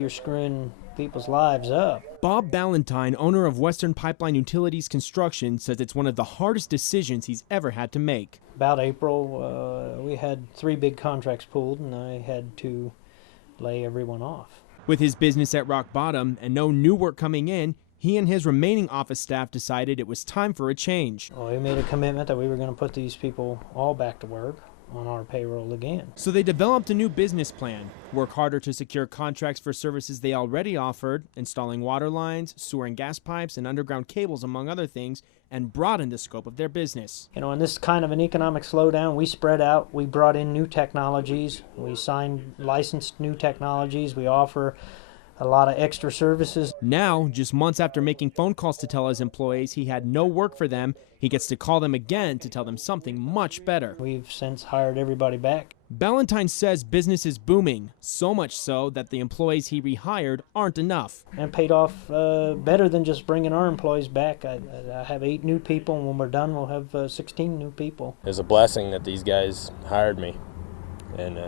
You're screwing people's lives up. Bob Ballantyne, owner of Western Pipeline Utilities Construction, says it's one of the hardest decisions he's ever had to make. About April, we had 3 big contracts pulled, and I had to lay everyone off. With his business at rock bottom and no new work coming in, he and his remaining office staff decided it was time for a change. Well, we made a commitment that we were going to put these people all back to work on our payroll again. So they developed a new business plan, work harder to secure contracts for services they already offered, installing water lines, sewer and gas pipes, and underground cables, among other things, and broaden the scope of their business. You know, in this kind of an economic slowdown, we spread out, we brought in new technologies, we signed licensed new technologies, we offer a lot of extra services. Now, just months after making phone calls to tell his employees he had no work for them, he gets to call them again to tell them something much better. We've since hired everybody back. Ballantyne says business is booming, so much so that the employees he rehired aren't enough. And paid off better than just bringing our employees back. I have 8 new people, and when we're done, we'll have 16 new people. It's a blessing that these guys hired me, and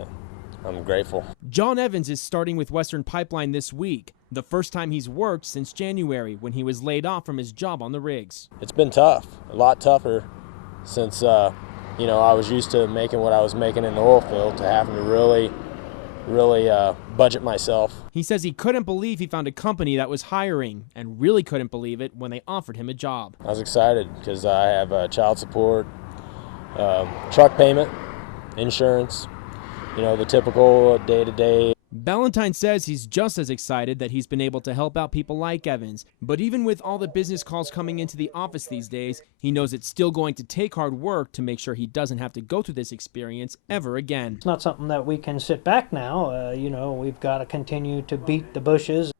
I'm grateful. John Evans is starting with Western Pipeline this week, the first time he's worked since January when he was laid off from his job on the rigs. It's been tough, a lot tougher since, I was used to making what I was making in the oil field to having to really budget myself. He says he couldn't believe he found a company that was hiring and really couldn't believe it when they offered him a job. I was excited because I have child support, truck payment, insurance, the typical day-to-day. Ballantyne says he's just as excited that he's been able to help out people like Evans. But even with all the business calls coming into the office these days, he knows it's still going to take hard work to make sure he doesn't have to go through this experience ever again. It's not something that we can sit back now. We've got to continue to beat the bushes